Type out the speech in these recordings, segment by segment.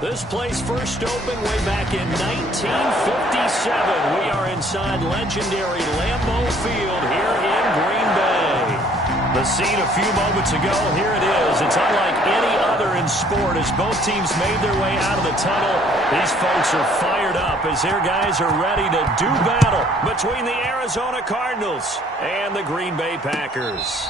This place first opened way back in 1957. We are inside legendary Lambeau Field here in Green Bay. The scene a few moments ago, here it is. It's unlike any other in sport as both teams made their way out of the tunnel. These folks are fired up as their guys are ready to do battle between the Arizona Cardinals and the Green Bay Packers.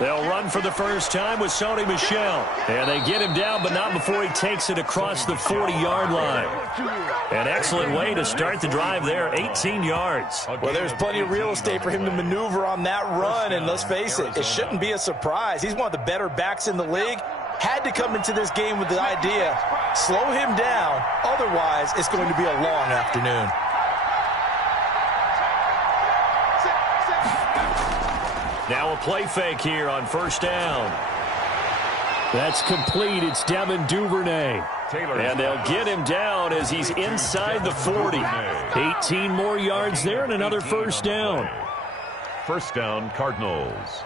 They'll run for the first time with Sony Michel. And they get him down, but not before he takes it across the 40-yard line. An excellent way to start the drive there, 18 yards. Well, there's plenty of real estate for him to maneuver on that run, and let's face it, it shouldn't be a surprise. He's one of the better backs in the league. Had to come into this game with the idea, slow him down, otherwise it's going to be a long afternoon. Now a play fake here on first down. That's complete. It's Devin Duvernay. And they'll get him down as he's inside the 40. 18 more yards there and another first down. First down, Cardinals.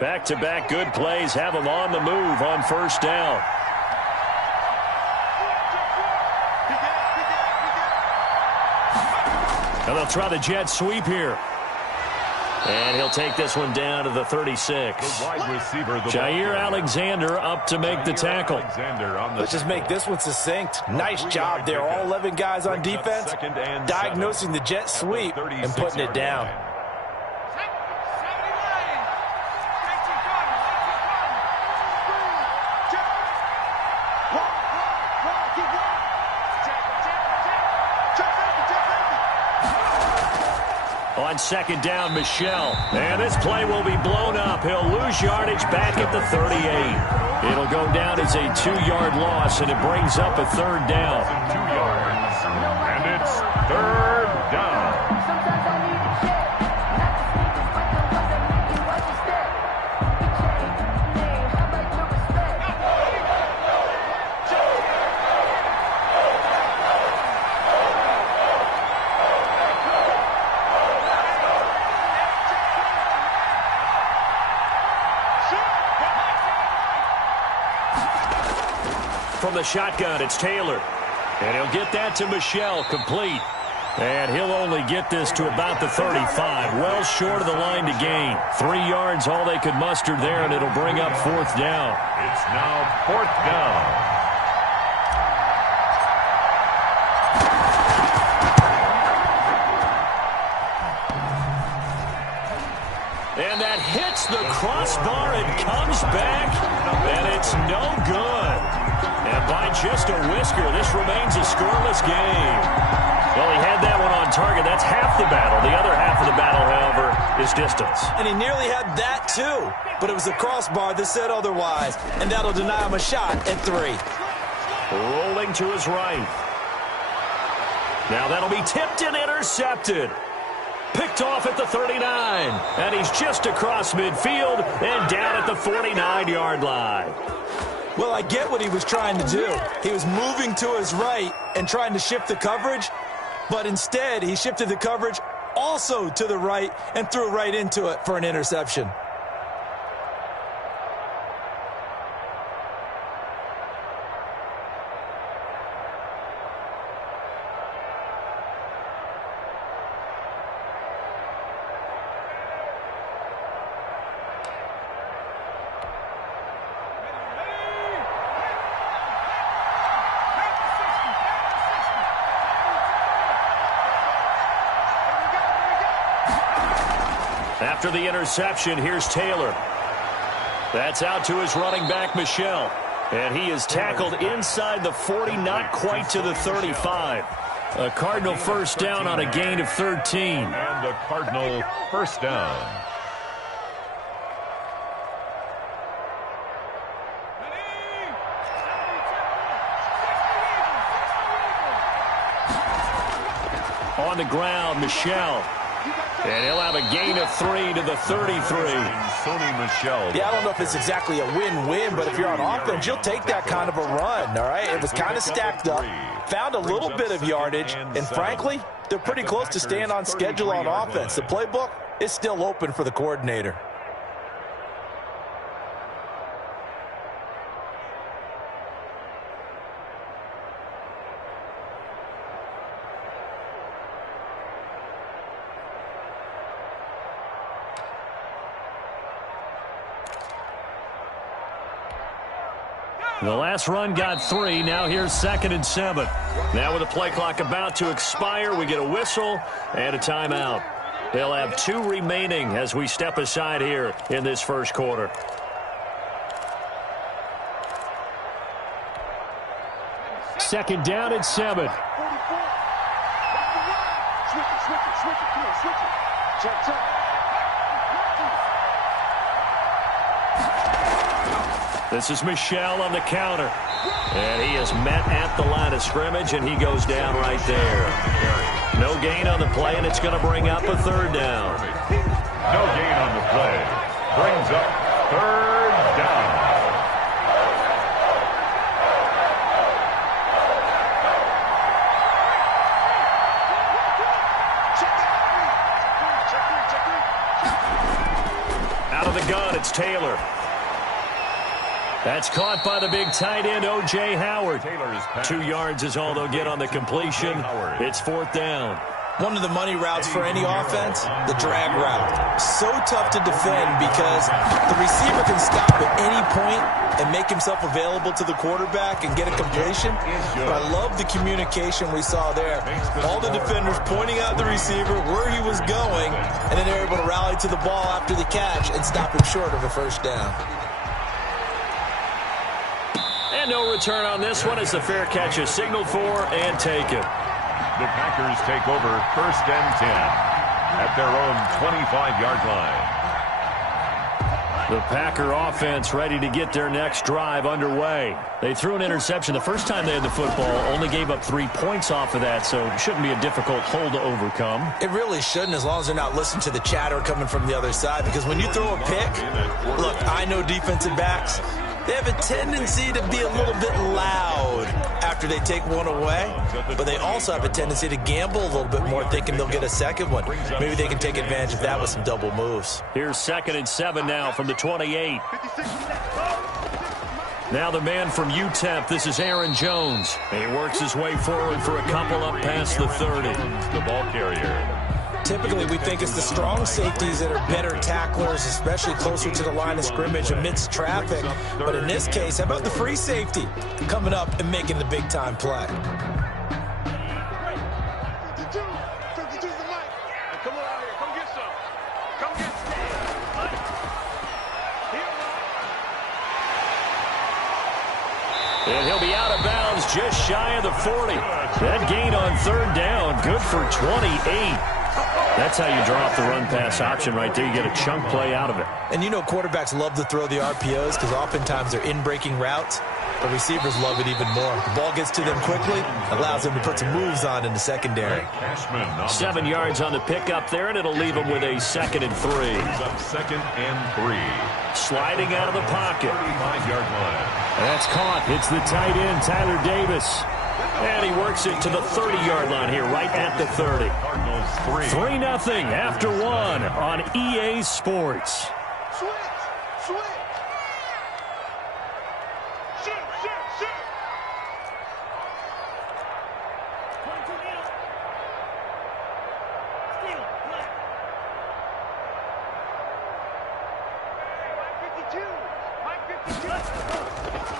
Back-to-back good plays have them on the move on first down. And they'll try the jet sweep here. And he'll take this one down to the 36. Jair Alexander up to make the tackle. Let's just make this one succinct. Nice job there. All 11 guys on defense diagnosing the jet sweep and putting it down. On second down, Michel. And this play will be blown up. He'll lose yardage back at the 38. It'll go down as a 2-yard loss, and it brings up a third down. 2 yards. And it's third down. From the shotgun, it's Taylor. And he'll get that to Michel, complete. And he'll only get this to about the 35, well short of the line to gain. 3 yards, all they could muster there, and it'll bring up fourth down. It's now fourth down. And that hits the crossbar and comes back, and it's no good. And by just a whisker, this remains a scoreless game. Well, he had that one on target. That's half the battle. The other half of the battle, however, is distance. And he nearly had that, too. But it was the crossbar that said otherwise. And that'll deny him a shot at 3. Rolling to his right. Now that'll be tipped and intercepted. Picked off at the 39. And he's just across midfield and down at the 49-yard line. Well, I get what he was trying to do. He was moving to his right and trying to shift the coverage, but instead he shifted the coverage also to the right and threw right into it for an interception. After the interception, here's Taylor. That's out to his running back, Michel. And he is tackled inside the 40, not quite to the 35. A Cardinal first down on a gain of 13. And a Cardinal first down. On the ground, Michel. And he'll have a gain of 3 to the 33. Sony Michel. Yeah, I don't know if it's exactly a win-win, but if you're on offense, you'll take that kind of a run, all right? It was kind of stacked up, found a little bit of yardage, and frankly, they're pretty close to staying on schedule on offense. The playbook is still open for the coordinator. The last run got 3. Now here's 2nd and 7. Now with the play clock about to expire, we get a whistle and a timeout. They'll have 2 remaining as we step aside here in this first quarter. Second down and 7. Switch it. Come on, switch it. Check. This is Michel on the counter. And he is met at the line of scrimmage, and he goes down right there. No gain on the play, and it's going to bring up a 3rd down. No gain on the play. Brings up 3rd down. Out of the gun, it's Taylor. That's caught by the big tight end, O.J. Howard. 2 yards is all they'll get on the completion. It's 4th down. One of the money routes for any offense, the drag route. So tough to defend because the receiver can stop at any point and make himself available to the quarterback and get a completion. But I love the communication we saw there. All the defenders pointing out the receiver, where he was going, and then they're able to rally to the ball after the catch and stop him short of a 1st down. And no return on this one as the fair catch is signaled for and taken. The Packers take over 1st and 10 at their own 25-yard line. The Packer offense ready to get their next drive underway. They threw an interception the first time they had the football, only gave up 3 points off of that, so it shouldn't be a difficult hole to overcome. It really shouldn't, as long as they're not listening to the chatter coming from the other side, because when you throw a pick, look, I know defensive backs, they have a tendency to be a little bit loud after they take one away, but they also have a tendency to gamble a little bit more, thinking they'll get a second one. Maybe they can take advantage of that with some double moves. Here's 2nd and 7 now from the 28. Now the man from UTEP, this is Aaron Jones. And he works his way forward for a couple up past the 30. The ball carrier. Typically, we think it's the strong safeties that are better tacklers, especially closer to the line of scrimmage amidst traffic. But in this case, how about the free safety coming up and making the big-time play? And he'll be out of bounds just shy of the 40. That gain on 3rd down, good for 28. That's how you draw off the run-pass option right there. You get a chunk play out of it. And you know quarterbacks love to throw the RPOs because oftentimes they're in-breaking routes. The receivers love it even more. The ball gets to them quickly, allows them to put some moves on in the secondary. 7 yards on the pickup there, and it'll leave them with a 2nd and 3. 2nd and 3. Sliding out of the pocket. 35-yard line. That's caught. It's the tight end, Tyler Davis. And he works it to the 30-yard line here, right at the 30. Cardinals 3-0 after 1 on EA Sports. Switch.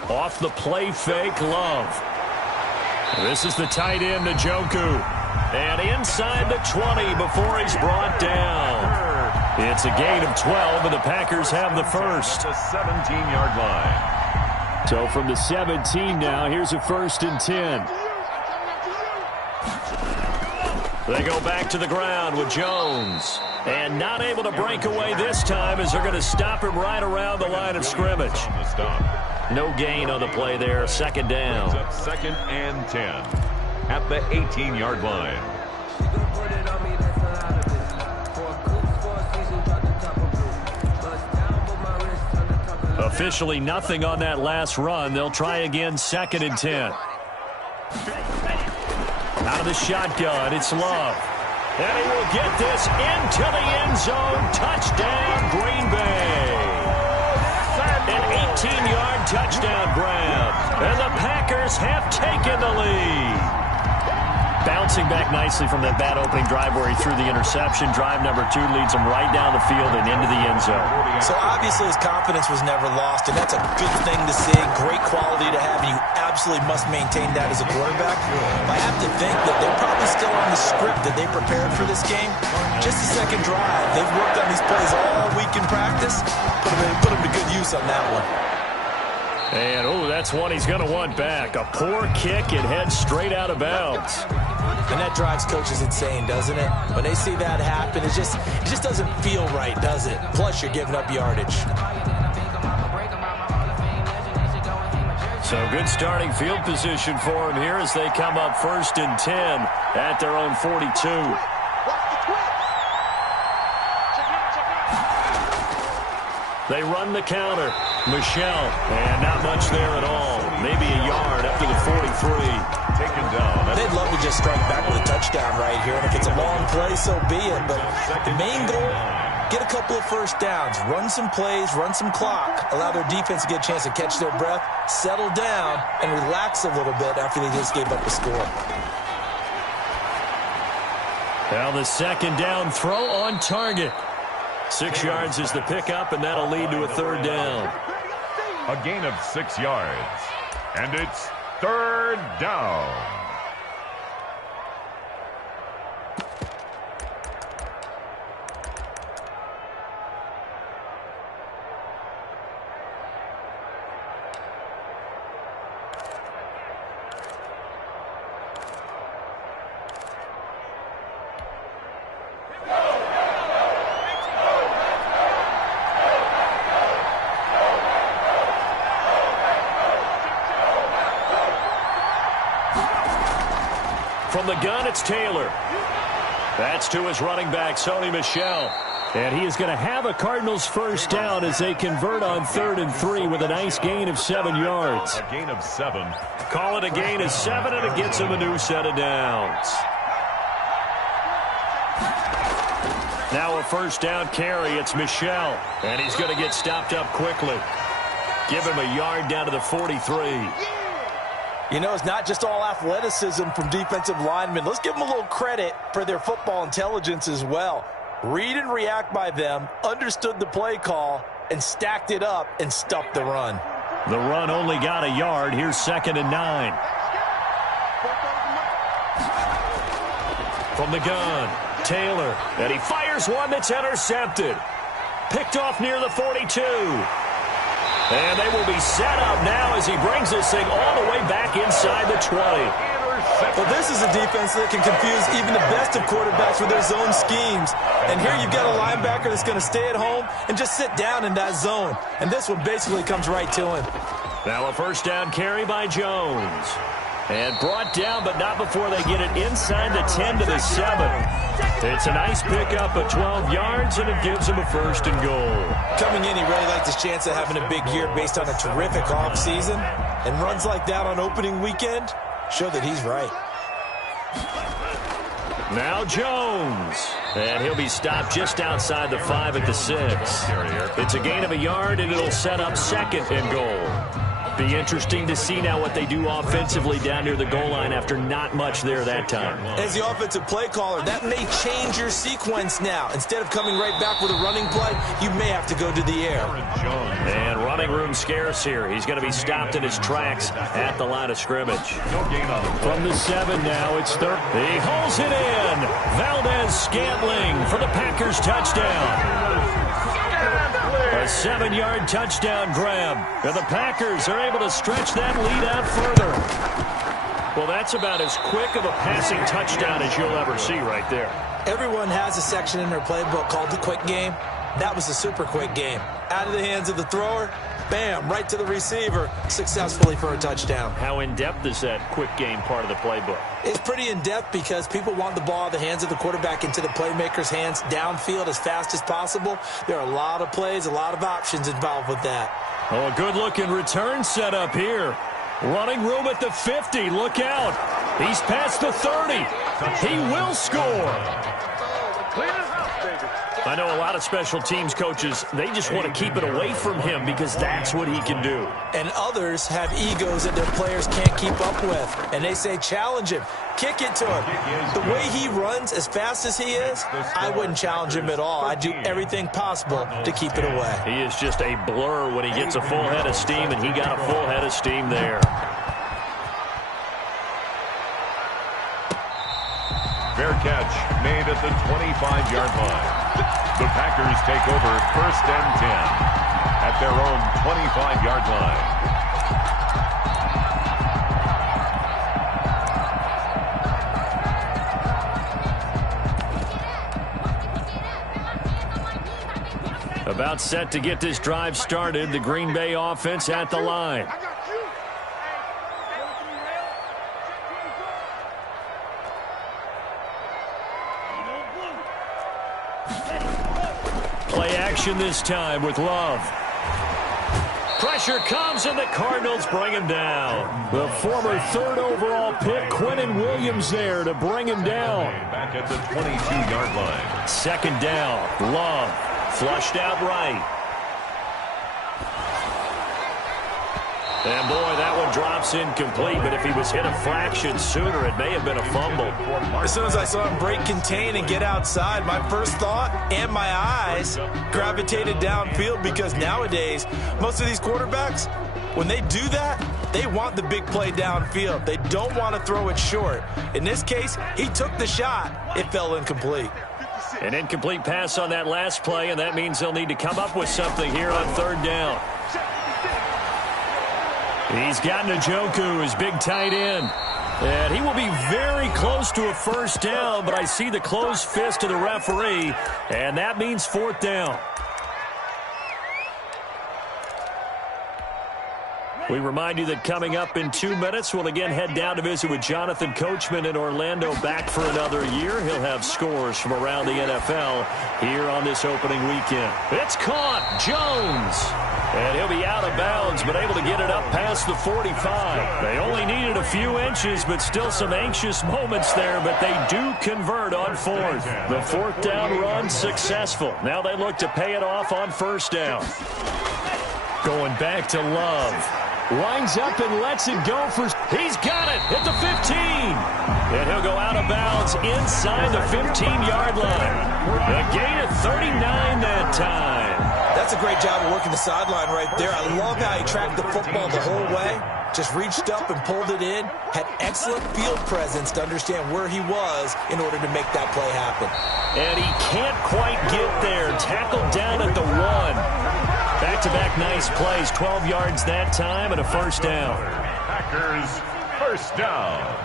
Off the play fake, Love. This is the tight end, Njoku. And inside the 20 before he's brought down. It's a gain of 12, and the Packers have the first. At the 17-yard line. So from the 17 now, here's a 1st and 10. They go back to the ground with Jones. And not able to break away this time as they're going to stop him right around the line of scrimmage. No gain on the play there. 2nd down. Up 2nd and 10 at the 18-yard line. Officially nothing on that last run. They'll try again 2nd and 10. Out of the shotgun, it's Love. And he will get this into the end zone. Touchdown, Green Bay. An 18-yard touchdown grab. And the Packers have taken the lead. Bouncing back nicely from that bad opening drive where he threw the interception. Drive number 2 leads him right down the field and into the end zone. So obviously his confidence was never lost, and that's a good thing to see. Great quality to have, and you absolutely must maintain that as a quarterback. I have to think that they're probably still on the script that they prepared for this game. Just the second drive. They've worked on these plays all week in practice. Put them to good use on that one. And, that's one he's going to want back. A poor kick and heads straight out of bounds. And that drives coaches insane, doesn't it? When they see that happen, it just doesn't feel right, does it? Plus, you're giving up yardage. So good starting field position for him here as they come up 1st and 10 at their own 42. They run the counter. Michelle, and not much there at all. Maybe a yard up to the 43. Taken down. They'd love to just strike back with a touchdown right here. And if it's a long play, so be it. But the main goal, get a couple of first downs. Run some plays, run some clock. Allow their defense to get a chance to catch their breath, settle down, and relax a little bit after they just gave up a score. Now the 2nd down throw on target. 6 yards is the pickup, and that'll lead to a 3rd down. A gain of 6 yards. And it's 3rd down. From the gun, it's Taylor. That's to his running back, Sony Michel. And he is going to have a Cardinals 1st down as they convert on 3rd and 3 with a nice gain of 7 yards. A gain of 7. Call it a gain of 7, and it gets him a new set of downs. Now a 1st down carry. It's Michel. And he's going to get stopped up quickly. Give him a yard down to the 43. You know, it's not just all athleticism from defensive linemen. Let's give them a little credit for their football intelligence as well. Read and react by them, understood the play call, and stacked it up and stuffed the run. The run only got a yard. Here's 2nd and 9. From the gun, Taylor. And he fires one that's intercepted. Picked off near the 42. And they will be set up now as he brings this thing all the way back inside the 20. Well, this is a defense that can confuse even the best of quarterbacks with their zone schemes. And here you've got a linebacker that's going to stay at home and just sit down in that zone. And this one basically comes right to him. Now a 1st down carry by Jones. And brought down, but not before they get it inside the 10 to the 7. It's a nice pickup of 12 yards, and it gives him a 1st and goal. Coming in, he really liked his chance of having a big year based on a terrific offseason. And runs like that on opening weekend show that he's right. Now Jones. And he'll be stopped just outside the 5 at the 6. It's a gain of a yard, and it'll set up 2nd and goal. Be interesting to see now what they do offensively down near the goal line after not much there that time. As the offensive play caller, that may change your sequence now. Instead of coming right back with a running play, you may have to go to the air. And running room scarce here. He's going to be stopped in his tracks at the line of scrimmage. From the 7 now, it's third. He hauls it in. Valdez-Scantling for the Packers touchdown. A 7-yard touchdown grab. And the Packers are able to stretch that lead out further. Well, that's about as quick of a passing touchdown as you'll ever see right there. Everyone has a section in their playbook called the quick game. That was a super quick game. Out of the hands of the thrower, bam, right to the receiver, successfully for a touchdown. How in-depth is that quick game part of the playbook? It's pretty in-depth because people want the ball out of the hands of the quarterback into the playmaker's hands downfield as fast as possible. There are a lot of plays, a lot of options involved with that. Oh, a good-looking return setup here. Running room at the 50. Look out. He's past the 30. He will score. I know a lot of special teams coaches, they just want to keep it away from him because that's what he can do. And others have egos that their players can't keep up with. And they say, challenge him. Kick it to him. The way he runs as fast as he is, I wouldn't challenge him at all. I'd do everything possible to keep it away. He is just a blur when he gets a full head of steam, and he got a full head of steam there. Fair catch made at the 25-yard line. The Packers take over 1st and 10 at their own 25-yard line. About set to get this drive started. The Green Bay offense at the line. Play action this time with Love. Pressure comes, and the Cardinals bring him down. The former 3rd overall pick, Quinnen Williams, there to bring him down. Back at the 22-yard line. 2nd down. Love flushed out right. And, boy, that one drops incomplete, but if he was hit a fraction sooner, it may have been a fumble. As soon as I saw him break contain and get outside, my first thought and my eyes gravitated downfield because nowadays, most of these quarterbacks, when they do that, they want the big play downfield. They don't want to throw it short. In this case, he took the shot. It fell incomplete. An incomplete pass on that last play, and that means they'll need to come up with something here on 3rd down. He's got Njoku, his big tight end. And he will be very close to a 1st down, but I see the closed fist of the referee, and that means 4th down. We remind you that coming up in 2 minutes, we'll again head down to visit with Jonathan Coachman in Orlando, back for another year. He'll have scores from around the NFL here on this opening weekend. It's caught. Jones. And he'll be out of bounds, but able to get it up past the 45. They only needed a few inches, but still some anxious moments there, but they do convert on 4th. The 4th down run successful. Now they look to pay it off on 1st down. Going back to Love. Winds up and lets it go for... He's got it at the 15. And he'll go out of bounds inside the 15-yard line. A gain of 39 that time. That's a great job of working the sideline right there. I love how he tracked the football the whole way. Just reached up and pulled it in. Had excellent field presence to understand where he was in order to make that play happen. And he can't quite get there. Tackled down at the 1. Back-to-back nice plays. 12 yards that time and a 1st down. Packers 1st down.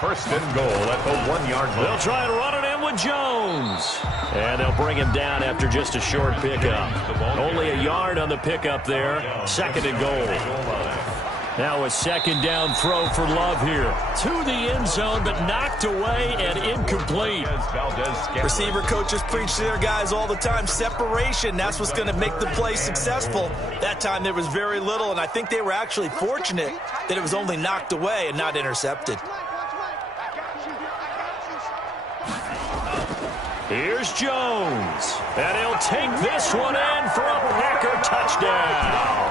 1st and goal at the 1-yard line. They'll try and run it in with Jones. And they'll bring him down after just a short pickup. Only a yard on the pickup there. 2nd and goal. Now a 2nd down throw for Love here. To the end zone, but knocked away and incomplete. Receiver coaches preach to their guys all the time. Separation, that's what's going to make the play successful. That time there was very little, and I think they were actually fortunate that it was only knocked away and not intercepted. Here's Jones. And he'll take this one in for a Packer touchdown.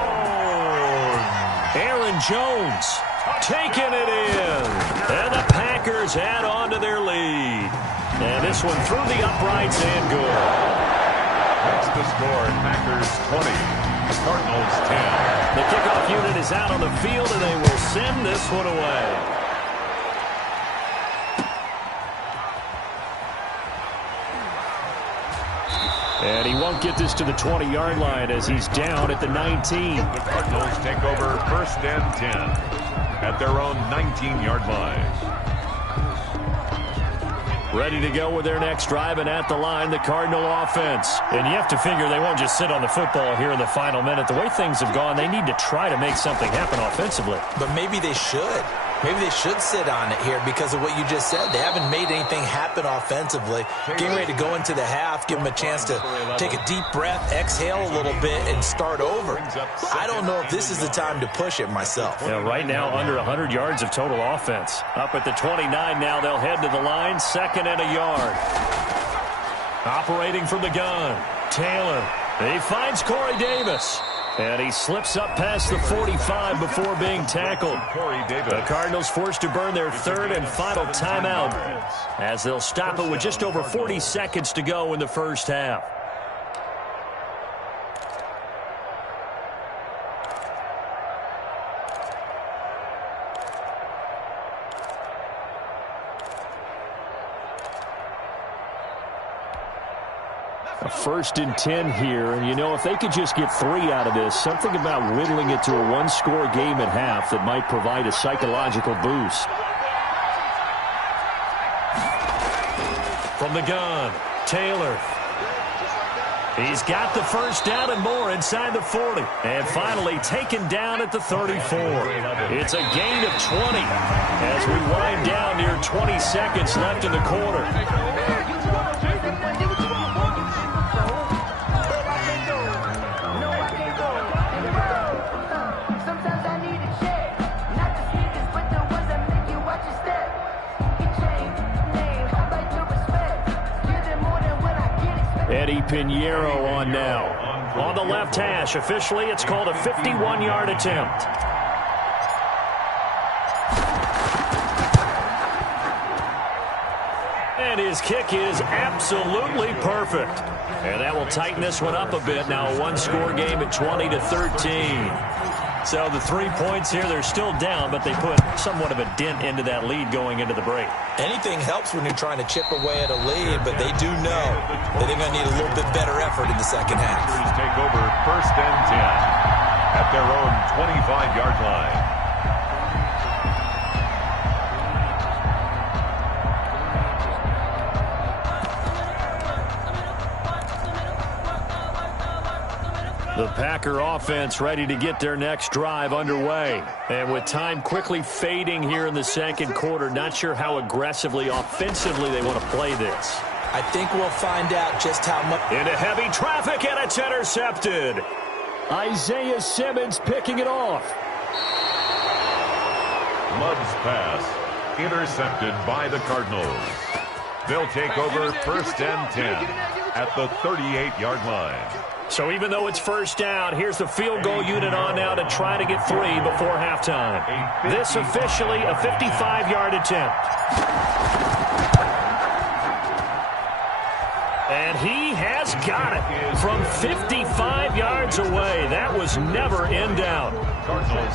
And Jones taking it in. And the Packers add on to their lead. And this one through the uprights and good. That's the score. Packers 20, Cardinals 10. The kickoff unit is out on the field, and they will send this one away. And he won't get this to the 20-yard line as he's down at the 19. The Cardinals take over 1st and 10 at their own 19-yard line. Ready to go with their next drive, and at the line, the Cardinal offense. And you have to figure they won't just sit on the football here in the final minute. The way things have gone, they need to try to make something happen offensively. But maybe they should. Maybe they should sit on it here because of what you just said. They haven't made anything happen offensively. Getting ready to go into the half, give them a chance to take a deep breath, exhale a little bit, and start over. I don't know if this is the time to push it myself. Yeah, right now, under 100 yards of total offense. Up at the 29 now, they'll head to the line, 2nd and a yard. Operating from the gun, Taylor. He finds Corey Davis. And he slips up past the 45 before being tackled. The Cardinals forced to burn their 3rd and final timeout as they'll stop it with just over 40 seconds to go in the first half. A 1st and 10 here, and you know, if they could just get 3 out of this, something about whittling it to a 1-score game at half that might provide a psychological boost. From the gun, Taylor. He's got the first down and more inside the 40. And finally taken down at the 34. It's a gain of 20 as we wind down near 20 seconds left in the quarter. Eddie Pinheiro on now. On the left hash, officially it's called a 51-yard attempt. And his kick is absolutely perfect. And that will tighten this one up a bit. Now a 1-score game at 20-13. So the 3 points here, they're still down, but they put somewhat of a dent into that lead going into the break. Anything helps when you're trying to chip away at a lead, but they do know that they're going to need a little bit better effort in the second half. Take over 1st and 10 at their own 25-yard line. The Packer offense ready to get their next drive underway. And with time quickly fading here in the second quarter, not sure how aggressively, offensively they want to play this. I think we'll find out just how much. Into heavy traffic, and it's intercepted. Isaiah Simmons picking it off. Love's pass intercepted by the Cardinals. They'll take over 1st and 10 at the 38-yard line. So even though it's first down, here's the field goal unit on now to try to get 3 before halftime. This officially a 55-yard attempt. And he has got it from 55 yards away. That was never in doubt.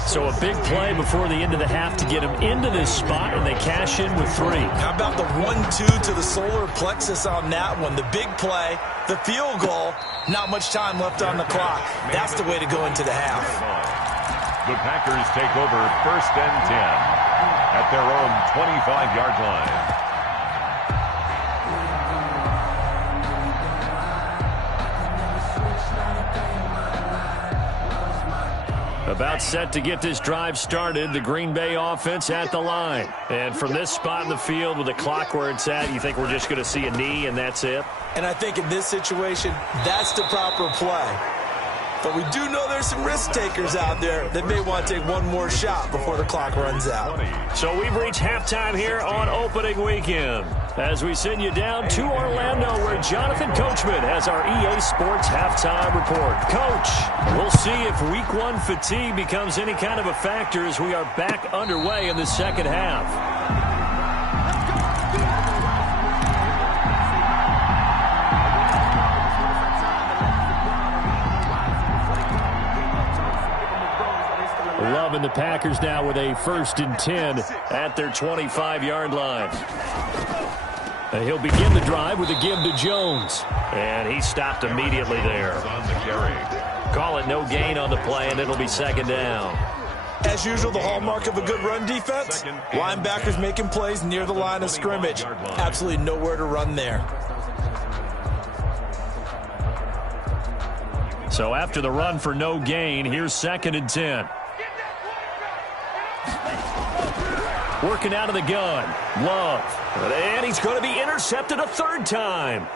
So a big play before the end of the half to get him into this spot, and they cash in with 3. How about the 1-2 to the solar plexus on that one? The big play, the field goal, not much time left on the clock. That's the way to go into the half. The Packers take over 1st and 10 at their own 25-yard line. About set to get this drive started, the Green Bay offense at the line. And from this spot in the field with the clock where it's at, you think we're just going to see a knee and that's it? And I think in this situation, that's the proper play. But we do know there's some risk takers out there that may want to take one more shot before the clock runs out. So we've reached halftime here on opening weekend. As we send you down to Orlando, where Jonathan Coachman has our EA Sports halftime report. Coach, we'll see if Week 1 fatigue becomes any kind of a factor as we are back underway in the second half. Loving the Packers now with a 1st and 10 at their 25-yard line. And he'll begin the drive with a give to Jones. And he stopped immediately there. Call it no gain on the play, and it'll be 2nd down. As usual, the hallmark of a good run defense, linebackers making plays near the line of scrimmage. Absolutely nowhere to run there. So after the run for no gain, here's 2nd and 10. Working out of the gun. Love. And he's going to be intercepted a 3rd time.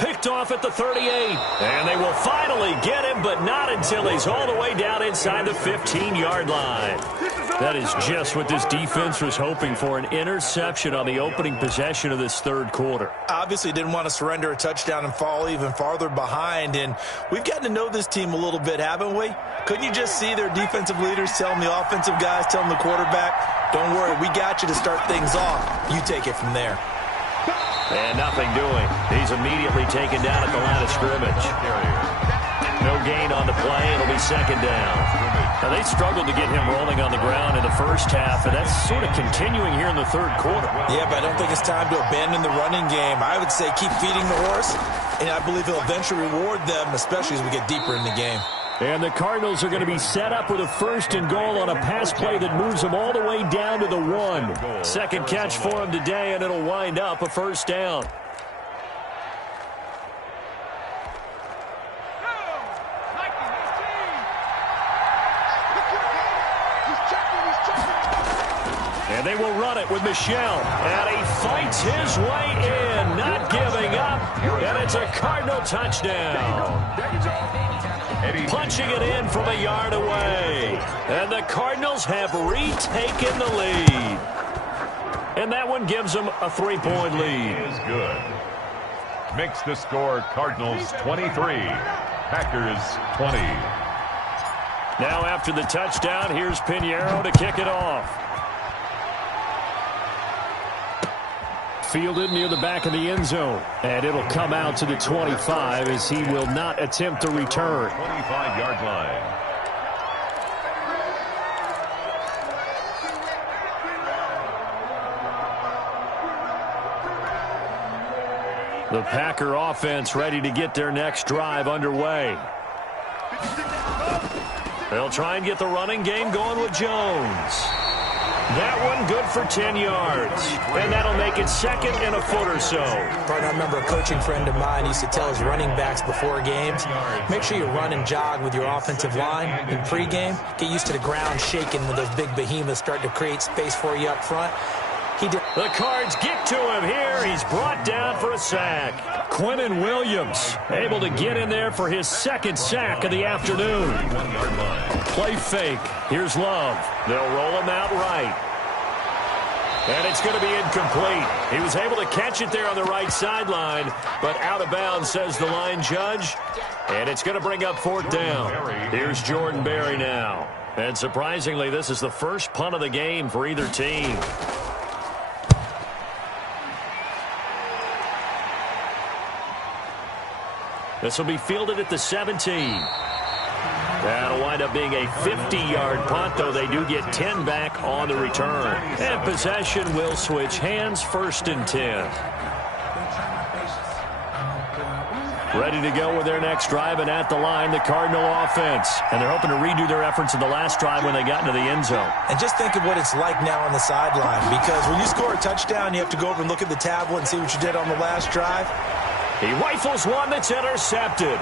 Picked off at the 38. And they will finally get him, but not until he's all the way down inside the 15-yard line. That is just what this defense was hoping for, an interception on the opening possession of this 3rd quarter. Obviously didn't want to surrender a touchdown and fall even farther behind. And we've gotten to know this team a little bit, haven't we? Couldn't you just see their defensive leaders telling the offensive guys, telling the quarterback, don't worry, we got you to start things off. You take it from there. And nothing doing. He's immediately taken down at the line of scrimmage. No gain on the play. It'll be 2nd down. Now, they struggled to get him rolling on the ground in the first half, and that's sort of continuing here in the 3rd quarter. Yeah, but I don't think it's time to abandon the running game. I would say keep feeding the horse, and I believe he'll eventually reward them, especially as we get deeper in the game. And the Cardinals are going to be set up with a 1st and goal on a pass play that moves them all the way down to the 1. Second catch for him today, and it'll wind up a 1st down. And they will run it with Michel. And he fights his way in, not giving up. And it's a Cardinal touchdown. Punching it in from a yard away. And the Cardinals have retaken the lead. And that one gives them a 3-point lead. Is good. Makes the score Cardinals 23, Packers 20. Now after the touchdown, here's Pinheiro to kick it off. Fielded near the back of the end zone. And it'll come out to the 25 as he will not attempt to return. 25-yard line. The Packer offense ready to get their next drive underway. They'll try and get the running game going with Jones. That one good for 10 yards. And that'll make it 2nd and a foot or so. Partner, I remember a coaching friend of mine used to tell his running backs before games, make sure you run and jog with your offensive line in pregame. Get used to the ground shaking when those big behemoths start to create space for you up front. He did. The Cards get to him here. He's brought down for a sack. Quinnen Williams able to get in there for his 2nd sack of the afternoon. Play fake. Here's Love. They'll roll him out right. And it's going to be incomplete. He was able to catch it there on the right sideline, but out of bounds, says the line judge. And it's going to bring up 4th down. Here's Jordan Berry now. And surprisingly, this is the first punt of the game for either team. This will be fielded at the 17. That'll wind up being a 50-yard punt, though they do get 10 back on the return. And possession will switch hands, 1st and 10. Ready to go with their next drive, and at the line, the Cardinal offense. And they're hoping to redo their efforts in the last drive when they got into the end zone. And just think of what it's like now on the sideline, because when you score a touchdown, you have to go over and look at the tablet and see what you did on the last drive. He rifles one that's intercepted.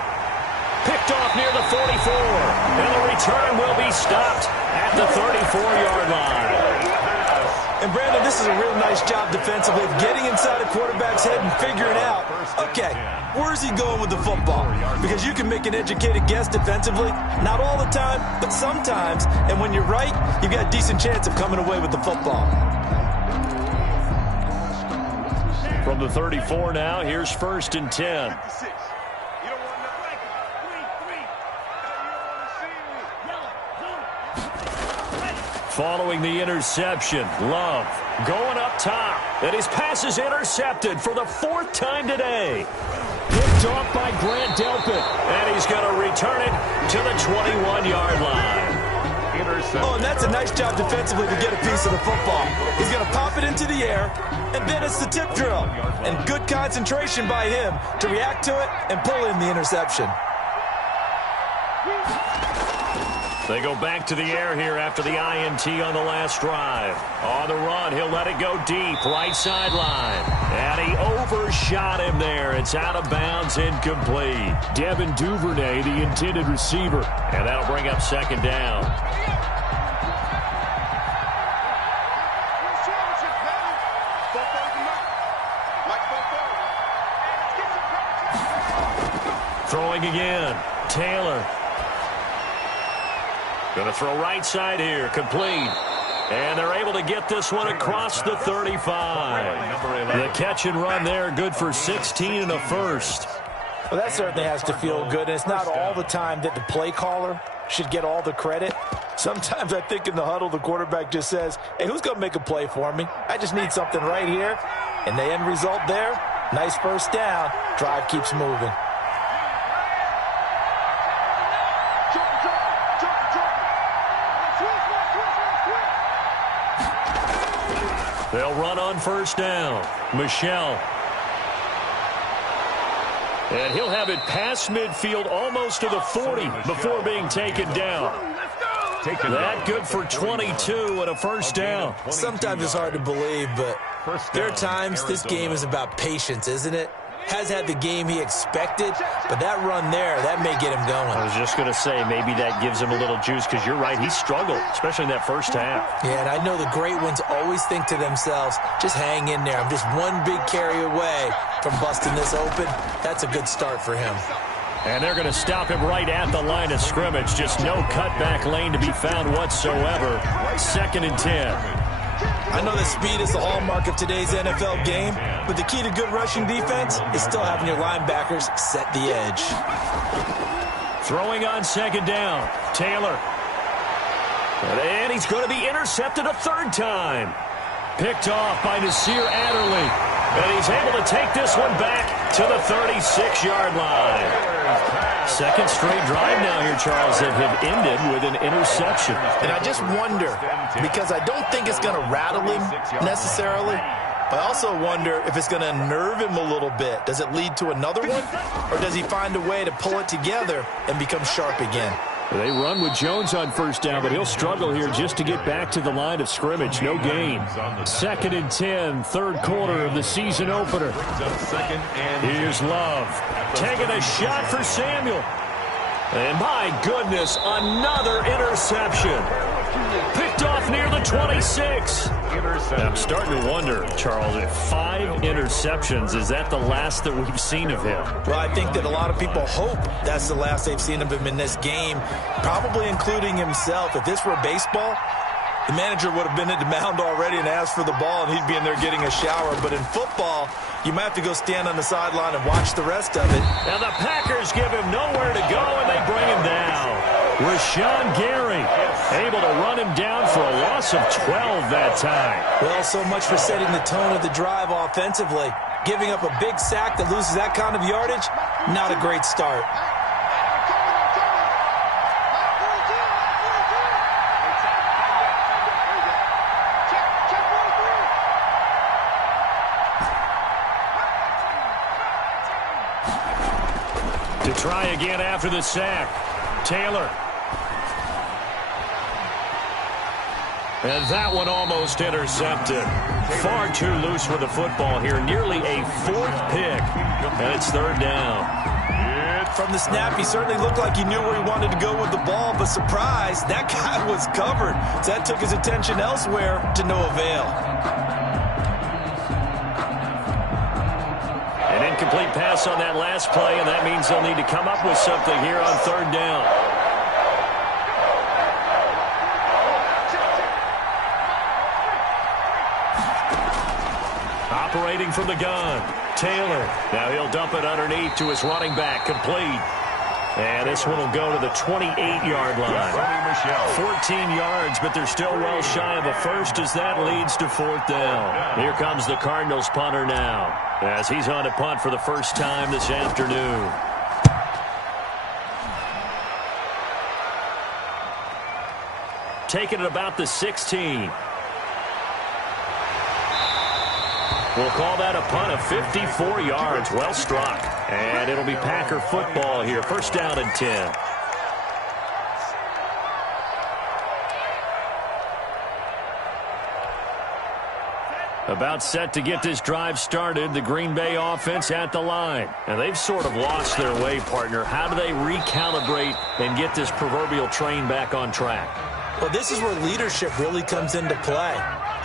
Picked off near the 44. And the return will be stopped at the 34-yard line. And, Brandon, this is a real nice job defensively of getting inside a quarterback's head and figuring out, okay, where's he going with the football? Because you can make an educated guess defensively. Not all the time, but sometimes. And when you're right, you've got a decent chance of coming away with the football. From the 34 now, here's 1st and 10. Following the interception, Love going up top. And his pass is intercepted for the 4th time today. Picked off by Grant Delpit. And he's going to return it to the 21-yard line. Oh, and that's a nice job defensively to get a piece of the football. He's going to pop it into the air, and then it's the tip drill. And good concentration by him to react to it and pull in the interception. They go back to the air here after the INT on the last drive. On the run, he'll let it go deep, right sideline. And he overshot him there. It's out of bounds, incomplete. Devin Duvernay, the intended receiver. And that'll bring up 2nd down. Throwing again. Taylor. Going to throw right side here. Complete. And they're able to get this one across the 35. The catch and run there, good for 16 and a first. Well, that certainly has to feel good. And it's not all the time that the play caller should get all the credit. Sometimes I think in the huddle, the quarterback just says, hey, who's going to make a play for me? I just need something right here. And the end result there, nice first down. Drive keeps moving. They'll run on 1st down. Michelle. And he'll have it past midfield almost to the 40 before being taken down. That good for 22 and a 1st down. Sometimes it's hard to believe, but there are times this game is about patience, isn't it? Has had the game he expected, but that run there, that may get him going. I was just going to say, maybe that gives him a little juice, because you're right, he struggled, especially in that first half. Yeah, and I know the great ones always think to themselves, just hang in there. I'm just one big carry away from busting this open. That's a good start for him. And they're going to stop him right at the line of scrimmage. Just no cutback lane to be found whatsoever. 2nd and 10. I know that speed is the hallmark of today's NFL game, but the key to good rushing defense is still having your linebackers set the edge. Throwing on 2nd down. Taylor. And he's going to be intercepted a 3rd time. Picked off by Nasir Adderley. And he's able to take this one back to the 36-yard line. 2nd straight drive now here, Charles, that have ended with an interception. And I just wonder, because I don't think it's going to rattle him necessarily, but I also wonder if it's going to unnerve him a little bit. Does it lead to another one, or does he find a way to pull it together and become sharp again? They run with Jones on 1st down, but he'll struggle here just to get back to the line of scrimmage. No gain. 2nd and 10, 3rd quarter of the season opener. Here's Love. Taking a shot for Samuel. And my goodness, another interception. Picked off near the 26. I'm starting to wonder, Charles, if 5 interceptions, is that the last that we've seen of him? Well, I think that a lot of people hope that's the last they've seen of him in this game, probably including himself. If this were baseball, the manager would have been at the mound already and asked for the ball, and he'd be in there getting a shower. But in football, you might have to go stand on the sideline and watch the rest of it. And the Packers give him nowhere to go, and they bring him down. Rashawn Gary able to run him down for a loss of 12 that time. Well, so much for setting the tone of the drive offensively. Giving up a big sack that loses that kind of yardage, not a great start. To try again after the sack. Taylor. And that one almost intercepted. Far too loose with the football here. Nearly a 4th pick. And it's 3rd down. From the snap, he certainly looked like he knew where he wanted to go with the ball, but surprise, that guy was covered. So that took his attention elsewhere to no avail. An incomplete pass on that last play, and that means they'll need to come up with something here on 3rd down. waiting from the gun. Taylor. Now he'll dump it underneath to his running back. Complete. And this one will go to the 28-yard line. 14 yards, but they're still well shy of a first as that leads to fourth down. Here comes the Cardinals punter now as he's on to punt for the first time this afternoon. Taking it about the 16. We'll call that a punt of 54 yards. Well struck. And it'll be Packer football here. First down and 10. About set to get this drive started. The Green Bay offense at the line. And they've sort of lost their way, partner. How do they recalibrate and get this proverbial train back on track? Well, this is where leadership really comes into play.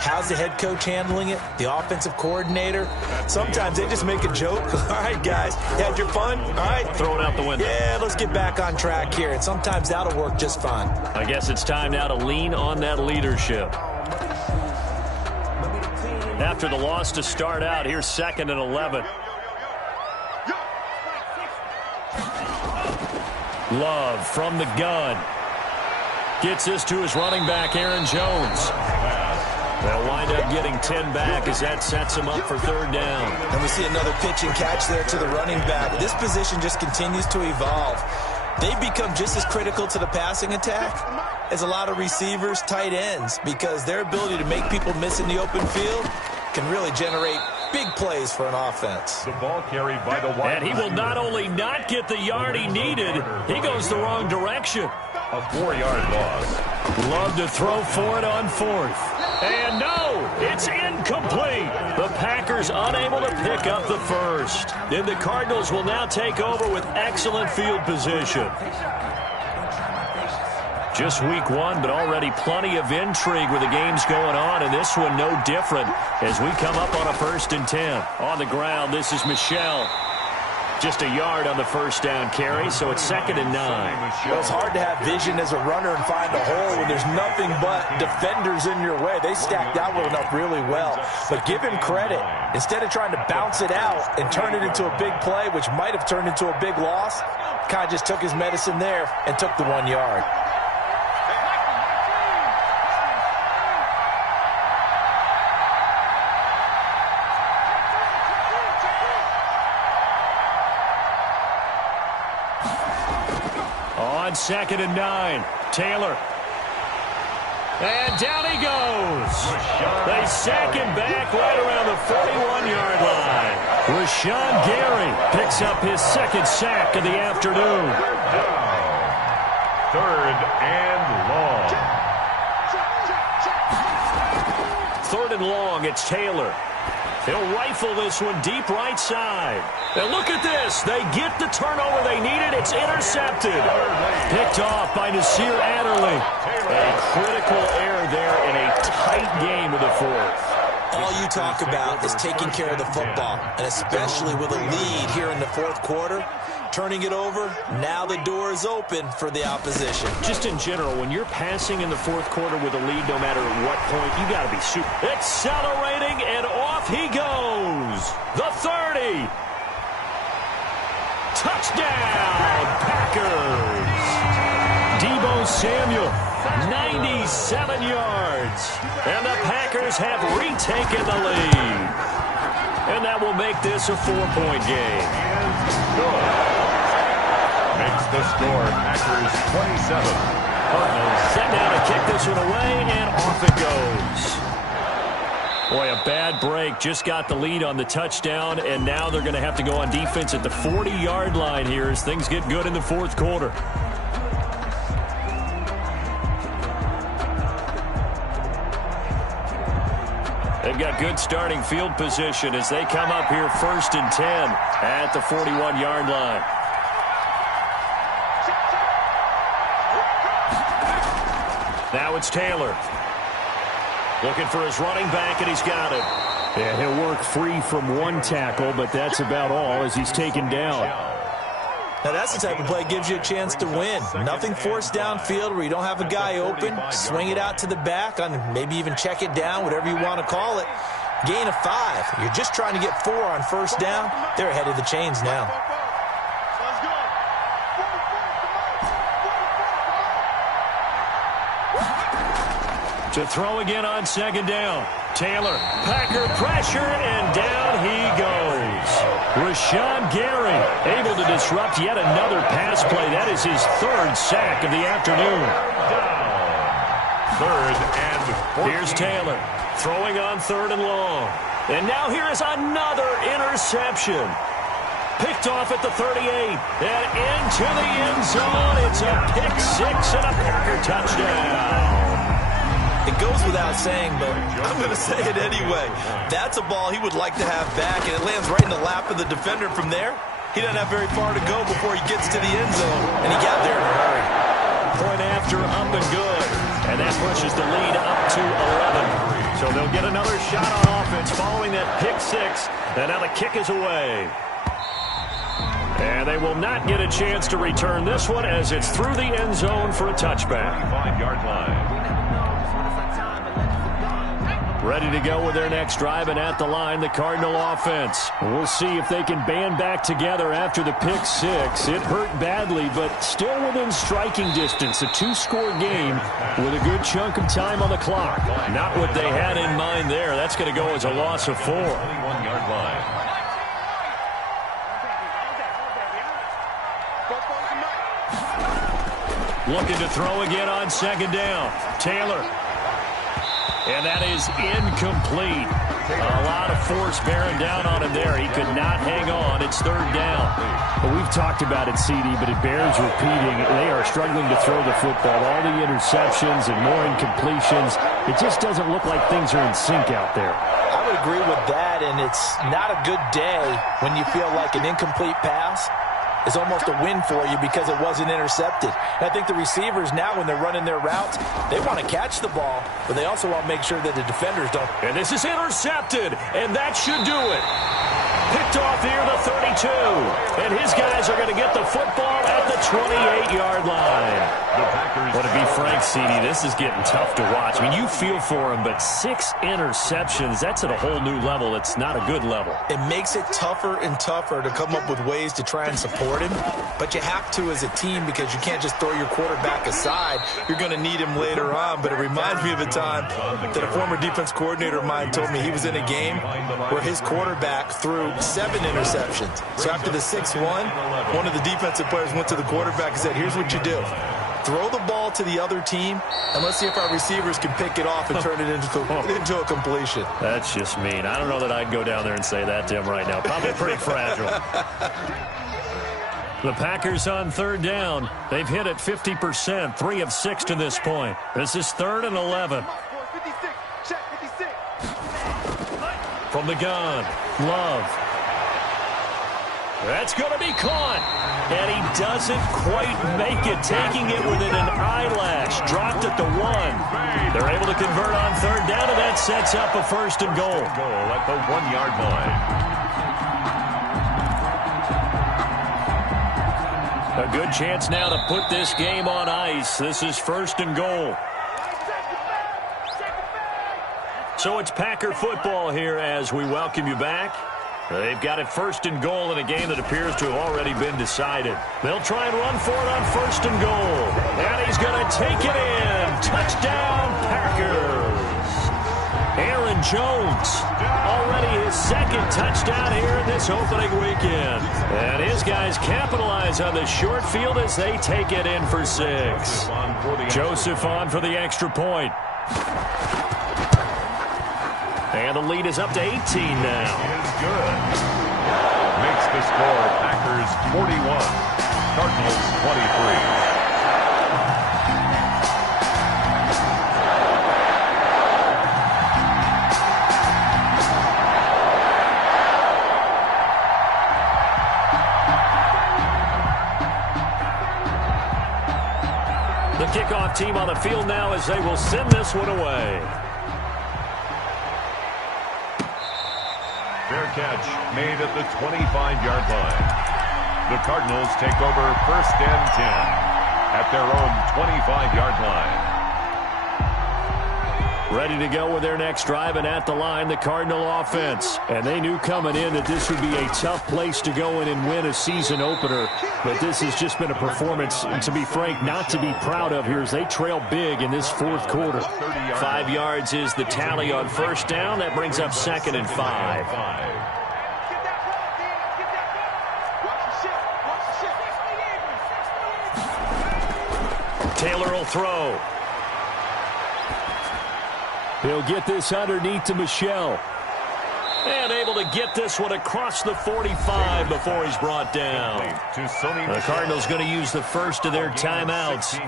How's the head coach handling it? The offensive coordinator? Sometimes they just make a joke. All right, guys, you had your fun? All right. Throw it out the window. Yeah, let's get back on track here. And sometimes that'll work just fine. I guess it's time now to lean on that leadership. After the loss to start out, here's 2nd and 11. Love from the gun. Gets this to his running back, Aaron Jones. They'll wind up getting 10 back as that sets him up for third down. And we see another pitch and catch there to the running back. This position just continues to evolve. They become just as critical to the passing attack as a lot of receivers, tight ends, because their ability to make people miss in the open field can really generate big plays for an offense. The ball carried by the wide And he will not only not get the yard he needed, he goes the wrong direction. A 4-yard loss. Love to throw for it on fourth. And no, it's incomplete. The Packers unable to pick up the first. And the Cardinals will now take over with excellent field position. Just week one, but already plenty of intrigue with the games going on, and this one no different as we come up on a 1st and 10. On the ground, this is Michel. Just a yard on the first down carry, so it's 2nd and 9. Well, it's hard to have vision as a runner and find a hole when there's nothing but defenders in your way. They stacked that one up really well. But give him credit. Instead of trying to bounce it out and turn it into a big play, which might have turned into a big loss, kind of just took his medicine there and took the 1 yard. On 2nd and 9, Taylor. And down he goes. They sack him back right around the 41-yard line. Rashawn Gary picks up his 2nd sack of the afternoon. 3rd and long. 3rd and long, it's Taylor. He'll rifle this one deep right side. And look at this. They get the turnover they needed. It's intercepted. Picked off by Nasir Adderley. A critical error there in a tight game of the fourth. All you talk about is taking care of the football, and especially with a lead here in the fourth quarter. Turning it over, now the door is open for the opposition. Just in general, when you're passing in the fourth quarter with a lead, no matter what point, you got to be super accelerating, and off he goes. The 30. Touchdown, Packers. Deebo Samuel, 97 yards. And the Packers have retaken the lead. And that will make this a 4-point game. Makes the score Packers 27. Cardinals set now to kick this one away, and off it goes. Boy, a bad break. Just got the lead on the touchdown, and now they're going to have to go on defense at the 40-yard line here as things get good in the fourth quarter. They've got good starting field position as they come up here 1st and 10 at the 41-yard line. Now it's Taylor. Looking for his running back, and he's got it. And he'll work free from one tackle, but that's about all as he's taken down. Now that's the type of play that gives you a chance to win. Nothing forced downfield where you don't have a guy open. Swing it out to the back, maybe even check it down, whatever you want to call it. Gain of 5. You're just trying to get 4 on first down. They're ahead of the chains now. To throw again on second down. Taylor, Packer pressure, and down he goes. Rashawn Gary able to disrupt yet another pass play. That is his 3rd sack of the afternoon. Down. 3rd and 14. Here's Taylor throwing on 3rd and long. And now here is another interception. Picked off at the 38 and into the end zone. It's a pick 6 and a Packer touchdown. It goes without saying, but I'm going to say it anyway. That's a ball he would like to have back, and it lands right in the lap of the defender from there. He doesn't have very far to go before he gets to the end zone, and he got there in a hurry. Point after, up and good. And that pushes the lead up to 11. So they'll get another shot on offense following that pick 6, and now the kick is away. And they will not get a chance to return this one as it's through the end zone for a touchback. 5-yard line. Ready to go with their next drive, and at the line, the Cardinal offense. We'll see if they can band back together after the pick 6. It hurt badly, but still within striking distance. A 2-score game with a good chunk of time on the clock. Not what they had in mind there. That's going to go as a loss of 4. 21-yard line. Looking to throw again on second down. Taylor. And that is incomplete. A lot of force bearing down on him there. He could not hang on. It's 3rd down. Well, we've talked about it, CD, but it bears repeating. They are struggling to throw the football. All the interceptions and more incompletions. It just doesn't look like things are in sync out there. I would agree with that, and it's not a good day when you feel like an incomplete pass is almost a win for you because it wasn't intercepted. And I think the receivers now, when they're running their routes, they want to catch the ball, but they also want to make sure that the defenders don't. And this is intercepted, and that should do it. Picked off here, the 32. And his guys are going to get the football at the 28-yard line. Well, to be frank, CD, this is getting tough to watch. I mean, you feel for him, but 6 interceptions, that's at a whole new level. It's not a good level. It makes it tougher and tougher to come up with ways to try and support him, but you have to as a team because you can't just throw your quarterback aside. You're going to need him later on, but it reminds me of a time that a former defense coordinator of mine told me he was in a game where his quarterback threw 7 interceptions. So after the 6-1, one of the defensive players went to the quarterback and said, here's what you do. Throw the ball to the other team, and let's see if our receivers can pick it off and turn it into a completion. That's just mean. I don't know that I'd go down there and say that to him right now. Probably pretty fragile. The Packers on 3rd down. They've hit at 50%, 3 of 6 to this point. This is 3rd and 11. From the gun, Love. That's going to be caught. And he doesn't quite make it, taking it within an eyelash. Dropped at the 1. They're able to convert on 3rd down, and that sets up a 1st and goal. Goal at the 1-yard line. A good chance now to put this game on ice. This is 1st and goal. So it's Packer football here as we welcome you back. They've got it 1st and goal in a game that appears to have already been decided. They'll try and run for it on 1st and goal. And he's going to take it in. Touchdown, Packers. Aaron Jones, already his 2nd touchdown here in this opening weekend. And his guys capitalize on the short field as they take it in for 6. Joseph on for the extra point. And the lead is up to 18 now. Is good. Makes the score Packers 41, Cardinals 23. The kickoff team on the field now as they will send this one away. Fair catch made at the 25-yard line. The Cardinals take over 1st and 10 at their own 25-yard line. Ready to go with their next drive, and at the line, the Cardinal offense. And they knew coming in that this would be a tough place to go in and win a season opener. But this has just been a performance, to be frank, not to be proud of here as they trail big in this fourth quarter. 5 yards is the tally on first down. That brings up 2nd and 5. Taylor will throw. He'll get this underneath to Michel. And able to get this one across the 45 before he's brought down. The Cardinals going to use the first of their timeouts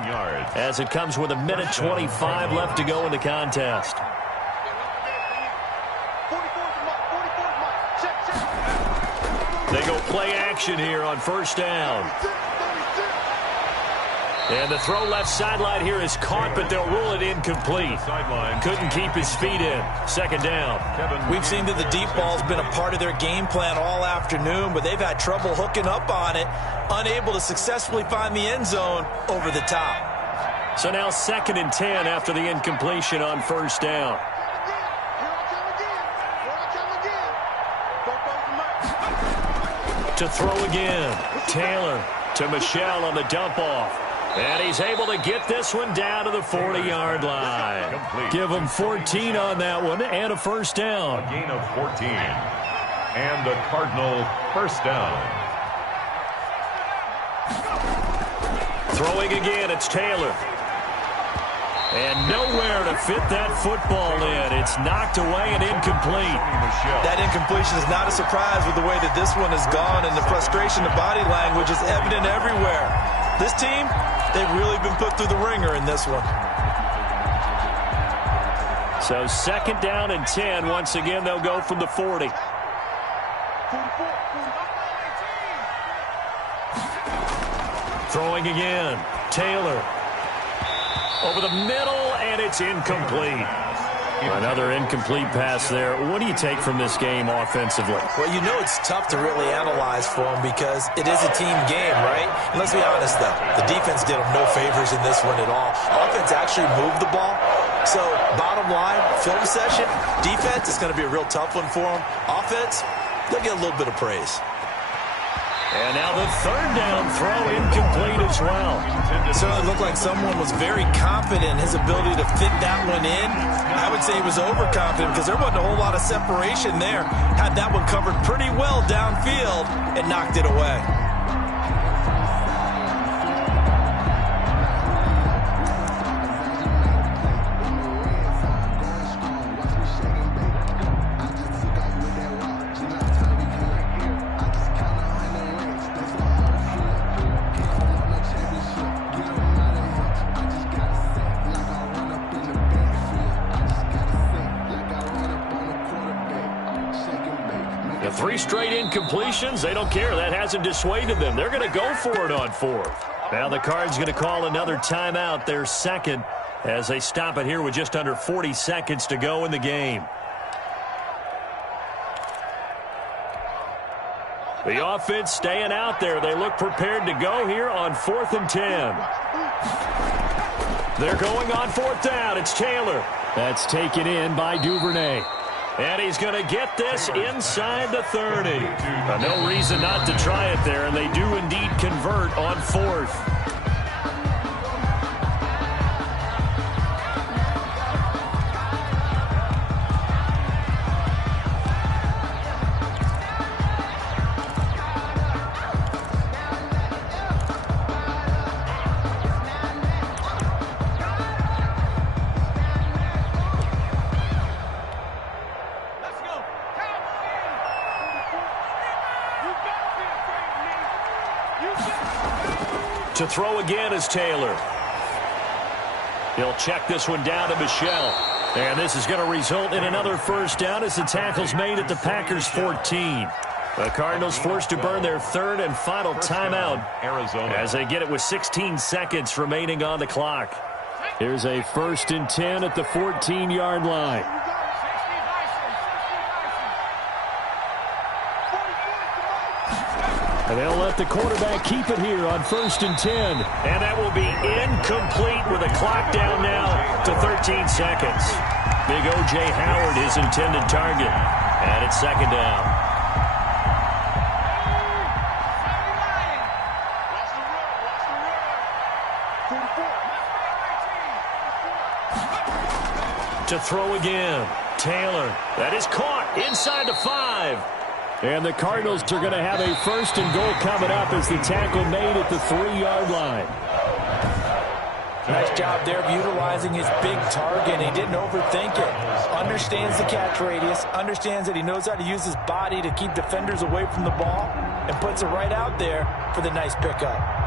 as it comes with 1:25 left to go in the contest. They go play action here on first down. And the throw left sideline here is caught, but they'll rule it incomplete. Couldn't keep his feet in. 2nd down. We've seen that the deep ball's been a part of their game plan all afternoon, but they've had trouble hooking up on it, unable to successfully find the end zone over the top. So now 2nd and 10 after the incompletion on first down. To throw again. Taylor to Michel on the dump off. And he's able to get this one down to the 40-yard line. Give him 14 on that one and a first down. A gain of 14. And the Cardinal first down. Throwing again, it's Taylor. And nowhere to fit that football in. It's knocked away and incomplete. That incompletion is not a surprise with the way that this one has gone, and the frustration, the body language is evident everywhere. This team, they've really been put through the ringer in this one. So 2nd down and 10. Once again, they'll go from the 40. Throwing again. Taylor. Over the middle, and it's incomplete. Another incomplete pass there. What do you take from this game offensively? Well, you know it's tough to really analyze for them because it is a team game, right? And let's be honest, though. The defense did them no favors in this one at all. Offense actually moved the ball. So, bottom line, film session, defense is going to be a real tough one for them. Offense, they'll get a little bit of praise. And now the 3rd down throw incomplete as well. It certainly looked like someone was very confident in his ability to fit that one in. I would say he was overconfident because there wasn't a whole lot of separation there. Had that one covered pretty well downfield and knocked it away. The 3 straight incompletions, they don't care. That hasn't dissuaded them. They're going to go for it on 4th. Now the Cards going to call another timeout, their 2nd, as they stop it here with just under 40 seconds to go in the game. The offense staying out there. They look prepared to go here on 4th and 10. They're going on 4th down. It's Taylor. That's taken in by Duvernay. And he's going to get this inside the 30. No reason not to try it there, and they do indeed convert on 4th. To throw again is Taylor. He'll check this one down to Michel. And this is going to result in another first down as the tackle's made at the Packers' 14. The Cardinals forced to burn their 3rd and final timeout as they get it with 16 seconds remaining on the clock. Here's a 1st and 10 at the 14-yard line. And they'll let the quarterback keep it here on 1st and 10. And that will be incomplete with the clock down now to 13 seconds. Big O.J. Howard, his intended target. And it's second down. To throw again. Taylor. That is caught inside the 5. And the Cardinals are going to have a first and goal coming up as the tackle made at the 3-yard line. Nice job there of utilizing his big target. He didn't overthink it. Understands the catch radius. Understands that he knows how to use his body to keep defenders away from the ball. And puts it right out there for the nice pickup.